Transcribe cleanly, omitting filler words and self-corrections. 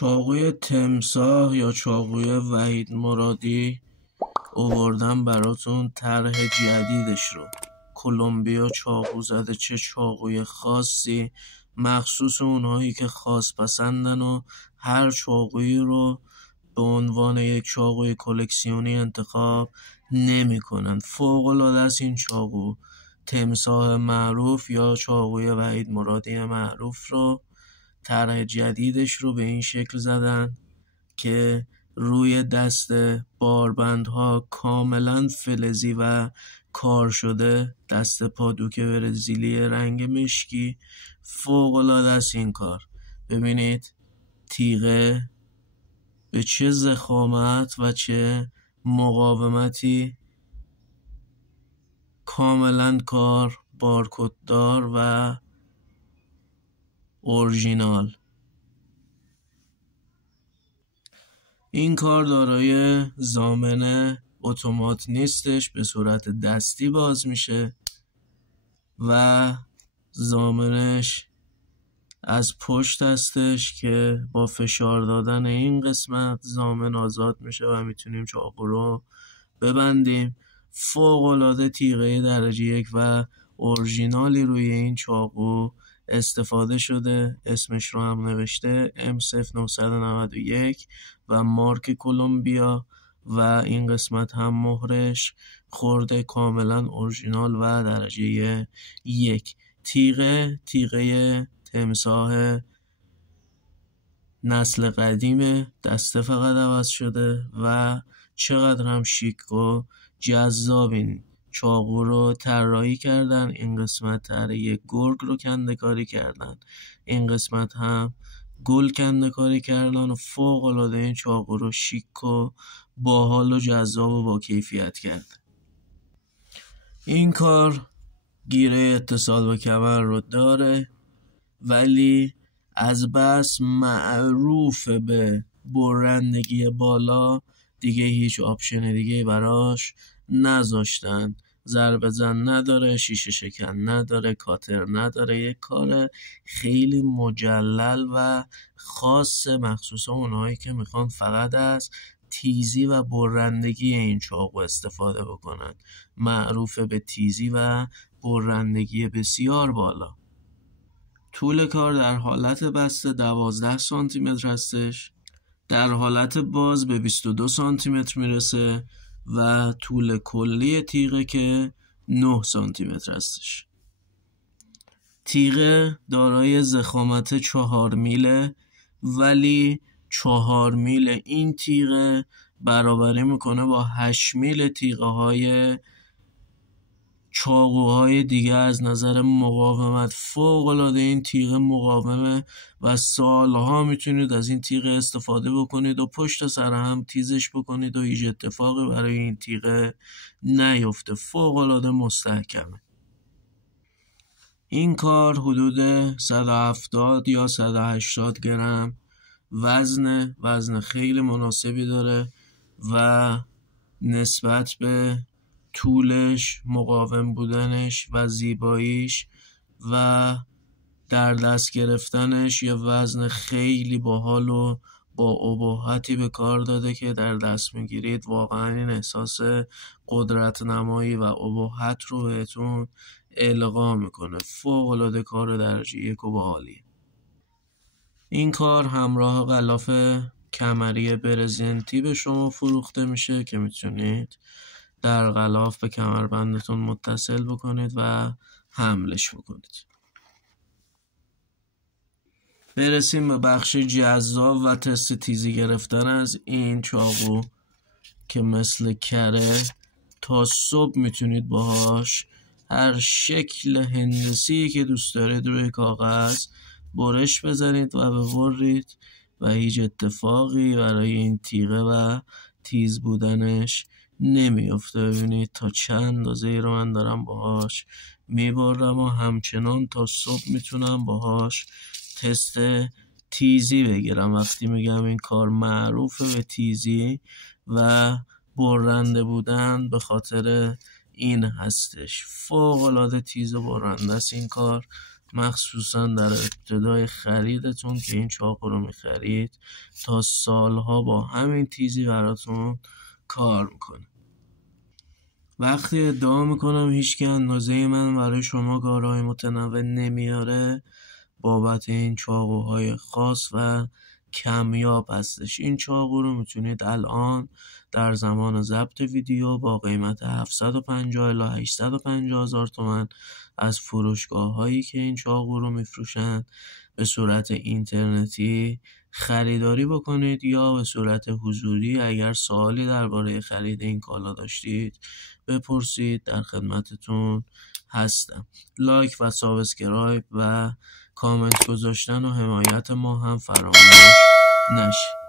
چاقوی تمساح یا چاقوی وحید مرادی آوردم براتون طرح جدیدش رو. کلمبیا چاقو زده، چه چاقوی خاصی، مخصوص اونهایی که خاص پسندن و هر چاقویی رو به عنوان یک چاقوی کلکسیونی انتخاب نمی کنن. فوق العاده است این چاقو. تمساح معروف یا چاقوی وحید مرادی معروف رو طرح جدیدش رو به این شکل زدن که روی دست باربندها کاملا فلزی و کار شده، دست پادوک برزیلی رنگ مشکی. فوق العاده است این کار. ببینید تیغه به چه ضخامت و چه مقاومتی، کاملا کار، بارکددار و اورژینال. این کار دارای ضامن اتومات نیستش، به صورت دستی باز میشه و ضامنش از پشت هستش که با فشار دادن این قسمت ضامن آزاد میشه و میتونیم چاقو رو ببندیم. فوق العاده تیغه درجه 1 و اورژینالی روی این چاقو استفاده شده. اسمش رو هم نوشته M0991 و مارک کلمبیا و این قسمت هم مهرش خورده، کاملا اورژینال و درجه 1. تیغه تمساح نسل قدیمه، دسته فقط عوض شده و چقدر هم شیک و جذاب این چاقو رو طراحی کردن. این قسمت طرح یک گرگ رو کنده کاری کردن، این قسمت هم گل کنده کاری کردن و فوق العاده این چاقو رو شیک و باحال و جذاب و با کیفیت کرد. این کار گیره اتصال به کمر رو داره ولی از بس معروف به برندگی بالا دیگه هیچ آپشن دیگه براش نذاشتن. ضربه زن نداره، شیشه شکن نداره، کاتر نداره. یک کار خیلی مجلل و خاص، مخصوصا اونهایی که میخوان فقط از تیزی و برندگی این چاقو استفاده بکنن. معروف به تیزی و برندگی بسیار بالا. طول کار در حالت بسته 12 سانتی متر هستش، در حالت باز به 22 سانتی متر میرسه و طول کلی تیغه که 9 سانتی متر هستش. تیغه دارای ضخامت 4 میله ولی 4 میل این تیغه برابری میکنه با 8 میل تیغه های چاقوهای دیگه از نظر مقاومت. فوق العاده این تیغه مقاومه و سالها میتونید از این تیغه استفاده بکنید و پشت سر هم تیزش بکنید و هیچ اتفاقی برای این تیغه نیفته. فوق العاده مستحکمه. این کار حدود 170 یا 180 گرم وزن خیلی مناسبی داره و نسبت به طولش، مقاوم بودنش و زیباییش و در دست گرفتنش یه وزن خیلی باحال و با ابهتی به کار داده که در دست میگیرید واقعا این احساس قدرت نمایی و ابهت رو بهتون القا میکنه. فوق العاده کار درجه 1 و باحالیه. این کار همراه غلاف کمری برزنتی به شما فروخته میشه که میتونید در غلاف به کمربندتون متصل بکنید و حملش بکنید. برسیم به بخش جذاب و تست تیزی گرفتن از این چاقو که مثل کره تا صبح میتونید باهاش هر شکل هندسی که دوست دارید روی کاغذ برش بزنید و ببرید و هیچ اتفاقی برای این تیغه و تیز بودنش نمیفته. ببینید تا چند اندازه رو من دارم باهاش میبرم و همچنان تا صبح میتونم باهاش تست تیزی بگیرم. وقتی میگم این کار معروفه به تیزی و برنده بودن به خاطر این هستش. فوق العاده تیز و برنده است این کار. مخصوصا در ابتدای خریدتون که این چاقو رو میخرید تا سالها با همین تیزی براتون کار میکنه. وقتی ادعا میکنم هیچکی اندازه من برای شما کارهای متنوع نمیاره، بابت این چاقوهای خاص و کمیاب هستش. این چاقو رو میتونید الان در زمان ضبط ویدیو با قیمت 750 الی 850 هزار تومان از فروشگاه هایی که این چاقو رو میفروشن به صورت اینترنتی خریداری بکنید یا به صورت حضوری اگر سوالی درباره خرید این کالا داشتید بپرسید، در خدمتتون هستم. لایک و سابسکرایب و کامنت گذاشتن و حمایت ما هم فراموش نشه.